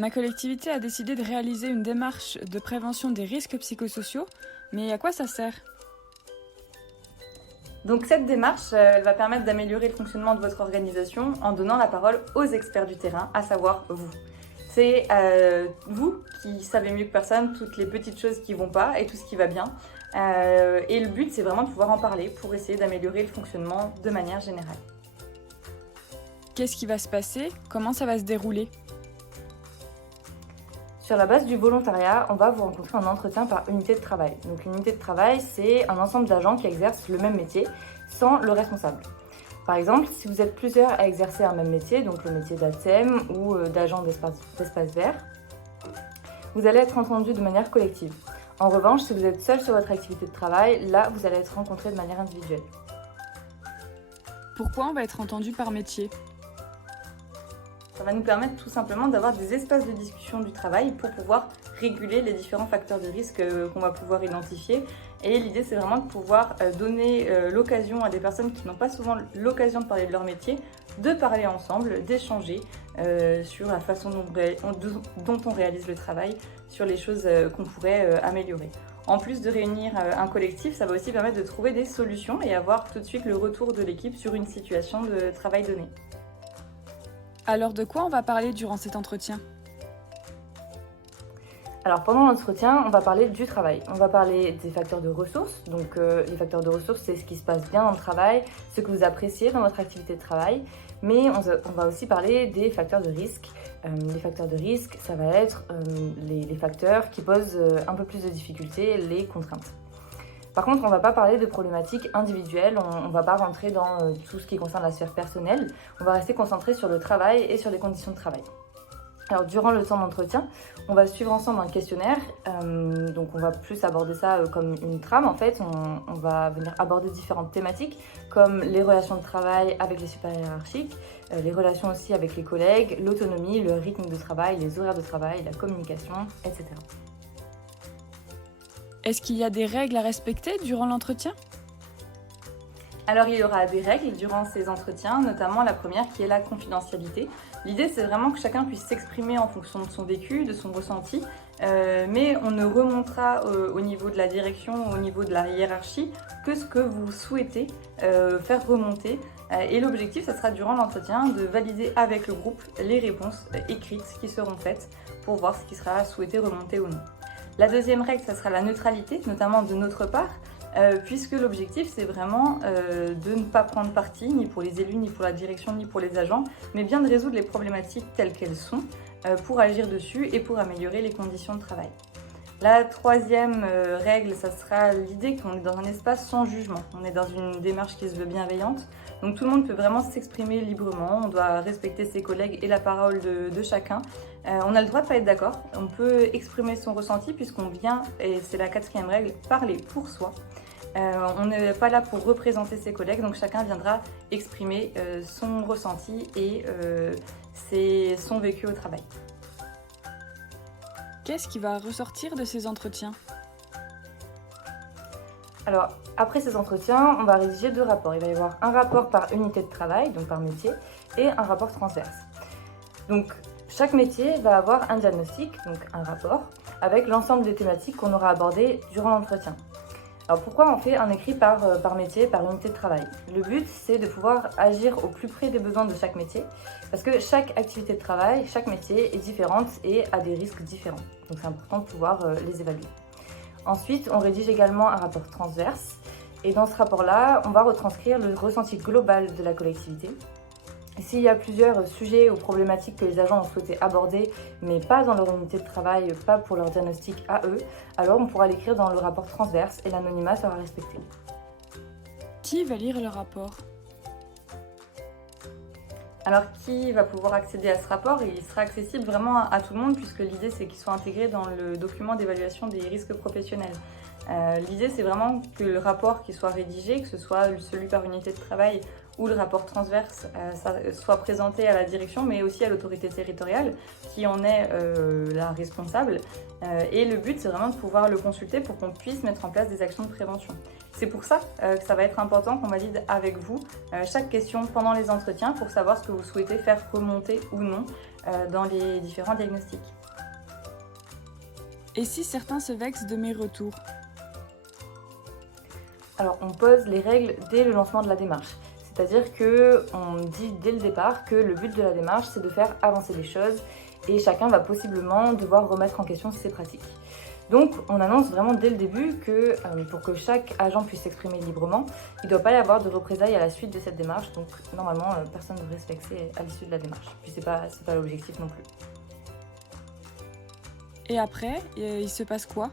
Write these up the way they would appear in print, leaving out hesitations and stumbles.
Ma collectivité a décidé de réaliser une démarche de prévention des risques psychosociaux, mais à quoi ça sert? Donc cette démarche, elle va permettre d'améliorer le fonctionnement de votre organisation en donnant la parole aux experts du terrain, à savoir vous. C'est vous qui savez mieux que personne toutes les petites choses qui vont pas et tout ce qui va bien. Et le but, c'est vraiment de pouvoir en parler pour essayer d'améliorer le fonctionnement de manière générale. Qu'est-ce qui va se passer? Comment ça va se dérouler? Sur la base du volontariat, on va vous rencontrer en entretien par unité de travail. Donc une unité de travail, c'est un ensemble d'agents qui exercent le même métier sans le responsable. Par exemple, si vous êtes plusieurs à exercer un même métier, donc le métier d'ATSEM ou d'agent d'espace vert, vous allez être entendus de manière collective. En revanche, si vous êtes seul sur votre activité de travail, là, vous allez être rencontrés de manière individuelle. Pourquoi on va être entendu par métier? Ça va nous permettre tout simplement d'avoir des espaces de discussion du travail pour pouvoir réguler les différents facteurs de risque qu'on va pouvoir identifier. Et l'idée, c'est vraiment de pouvoir donner l'occasion à des personnes qui n'ont pas souvent l'occasion de parler de leur métier, de parler ensemble, d'échanger sur la façon dont on réalise le travail, sur les choses qu'on pourrait améliorer. En plus de réunir un collectif, ça va aussi permettre de trouver des solutions et avoir tout de suite le retour de l'équipe sur une situation de travail donnée. Alors de quoi on va parler durant cet entretien? Alors pendant l'entretien, on va parler du travail. On va parler des facteurs de ressources. Donc les facteurs de ressources, c'est ce qui se passe bien dans le travail, ce que vous appréciez dans votre activité de travail. Mais on va aussi parler des facteurs de risque. Les facteurs de risque, ça va être les facteurs qui posent un peu plus de difficultés, les contraintes. Par contre, on ne va pas parler de problématiques individuelles, on ne va pas rentrer dans tout ce qui concerne la sphère personnelle, on va rester concentré sur le travail et sur les conditions de travail. Alors durant le temps d'entretien, on va suivre ensemble un questionnaire, donc on va plus aborder ça comme une trame en fait, on va venir aborder différentes thématiques comme les relations de travail avec les supérieurs hiérarchiques, les relations aussi avec les collègues, l'autonomie, le rythme de travail, les horaires de travail, la communication, etc. Est-ce qu'il y a des règles à respecter durant l'entretien? Alors il y aura des règles durant ces entretiens, notamment la première qui est la confidentialité. L'idée c'est vraiment que chacun puisse s'exprimer en fonction de son vécu, de son ressenti, mais on ne remontera au niveau de la direction, au niveau de la hiérarchie, que ce que vous souhaitez faire remonter. Et l'objectif, ça sera durant l'entretien de valider avec le groupe les réponses écrites qui seront faites pour voir ce qui sera souhaité remonter ou non. La deuxième règle, ça sera la neutralité, notamment de notre part, puisque l'objectif, c'est vraiment de ne pas prendre parti, ni pour les élus, ni pour la direction, ni pour les agents, mais bien de résoudre les problématiques telles qu'elles sont, pour agir dessus et pour améliorer les conditions de travail. La troisième règle, ça sera l'idée qu'on est dans un espace sans jugement. On est dans une démarche qui se veut bienveillante, donc tout le monde peut vraiment s'exprimer librement, on doit respecter ses collègues et la parole de chacun. On a le droit de ne pas être d'accord, on peut exprimer son ressenti puisqu'on vient, et c'est la quatrième règle, parler pour soi. On n'est pas là pour représenter ses collègues, donc chacun viendra exprimer son ressenti et son vécu au travail. Qu'est-ce qui va ressortir de ces entretiens? Alors, après ces entretiens, on va rédiger 2 rapports. Il va y avoir un rapport par unité de travail, donc par métier, et un rapport transverse. Donc, chaque métier va avoir un diagnostic, donc un rapport, avec l'ensemble des thématiques qu'on aura abordées durant l'entretien. Alors pourquoi on fait un écrit par métier, par unité de travail? Le but, c'est de pouvoir agir au plus près des besoins de chaque métier, parce que chaque activité de travail, chaque métier est différente et a des risques différents. Donc c'est important de pouvoir les évaluer. Ensuite, on rédige également un rapport transverse, et dans ce rapport-là, on va retranscrire le ressenti global de la collectivité. S'il y a plusieurs sujets ou problématiques que les agents ont souhaité aborder, mais pas dans leur unité de travail, pas pour leur diagnostic à eux, alors on pourra l'écrire dans le rapport transverse et l'anonymat sera respecté. Qui va lire le rapport? Alors qui va pouvoir accéder à ce rapport? Il sera accessible vraiment à tout le monde puisque l'idée c'est qu'il soit intégré dans le document d'évaluation des risques professionnels. L'idée, c'est vraiment que le rapport qui soit rédigé, que ce soit celui par unité de travail ou le rapport transverse, soit présenté à la direction, mais aussi à l'autorité territoriale, qui en est la responsable. Et le but, c'est vraiment de pouvoir le consulter pour qu'on puisse mettre en place des actions de prévention. C'est pour ça que ça va être important qu'on valide avec vous chaque question pendant les entretiens pour savoir ce que vous souhaitez faire remonter ou non dans les différents diagnostics. Et si certains se vexent de mes retours? Alors, on pose les règles dès le lancement de la démarche. C'est-à-dire qu'on dit dès le départ que le but de la démarche, c'est de faire avancer les choses et chacun va possiblement devoir remettre en question ses pratiques. Donc, on annonce vraiment dès le début que pour que chaque agent puisse s'exprimer librement, il ne doit pas y avoir de représailles à la suite de cette démarche. Donc, normalement, personne ne devrait se vexer à l'issue de la démarche. Puis, c'est pas l'objectif non plus. Et après, il se passe quoi?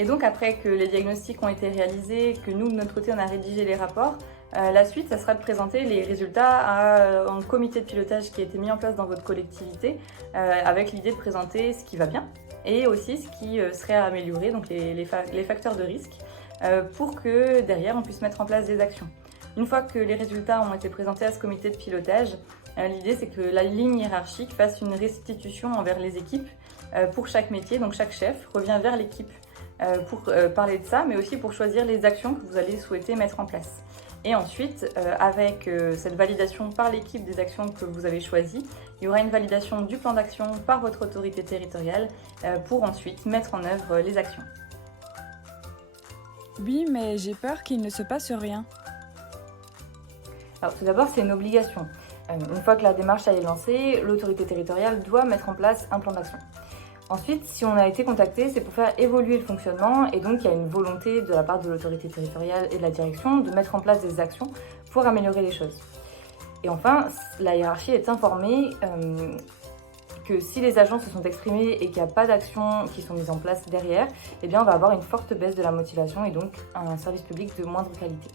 Et donc après que les diagnostics ont été réalisés, que nous de notre côté on a rédigé les rapports, la suite ça sera de présenter les résultats à un comité de pilotage qui a été mis en place dans votre collectivité avec l'idée de présenter ce qui va bien et aussi ce qui serait à améliorer, donc les facteurs de risque, pour que derrière on puisse mettre en place des actions. Une fois que les résultats ont été présentés à ce comité de pilotage, l'idée c'est que la ligne hiérarchique fasse une restitution envers les équipes pour chaque métier, donc chaque chef revient vers l'équipe pour parler de ça, mais aussi pour choisir les actions que vous allez souhaiter mettre en place. Et ensuite, avec cette validation par l'équipe des actions que vous avez choisies, il y aura une validation du plan d'action par votre autorité territoriale pour ensuite mettre en œuvre les actions. Oui, mais j'ai peur qu'il ne se passe rien. Alors tout d'abord, c'est une obligation. Une fois que la démarche est lancée, l'autorité territoriale doit mettre en place un plan d'action. Ensuite, si on a été contacté, c'est pour faire évoluer le fonctionnement et donc il y a une volonté de la part de l'autorité territoriale et de la direction de mettre en place des actions pour améliorer les choses. Et enfin, la hiérarchie est informée que si les agents se sont exprimés et qu'il n'y a pas d'actions qui sont mises en place derrière, eh bien on va avoir une forte baisse de la motivation et donc un service public de moindre qualité.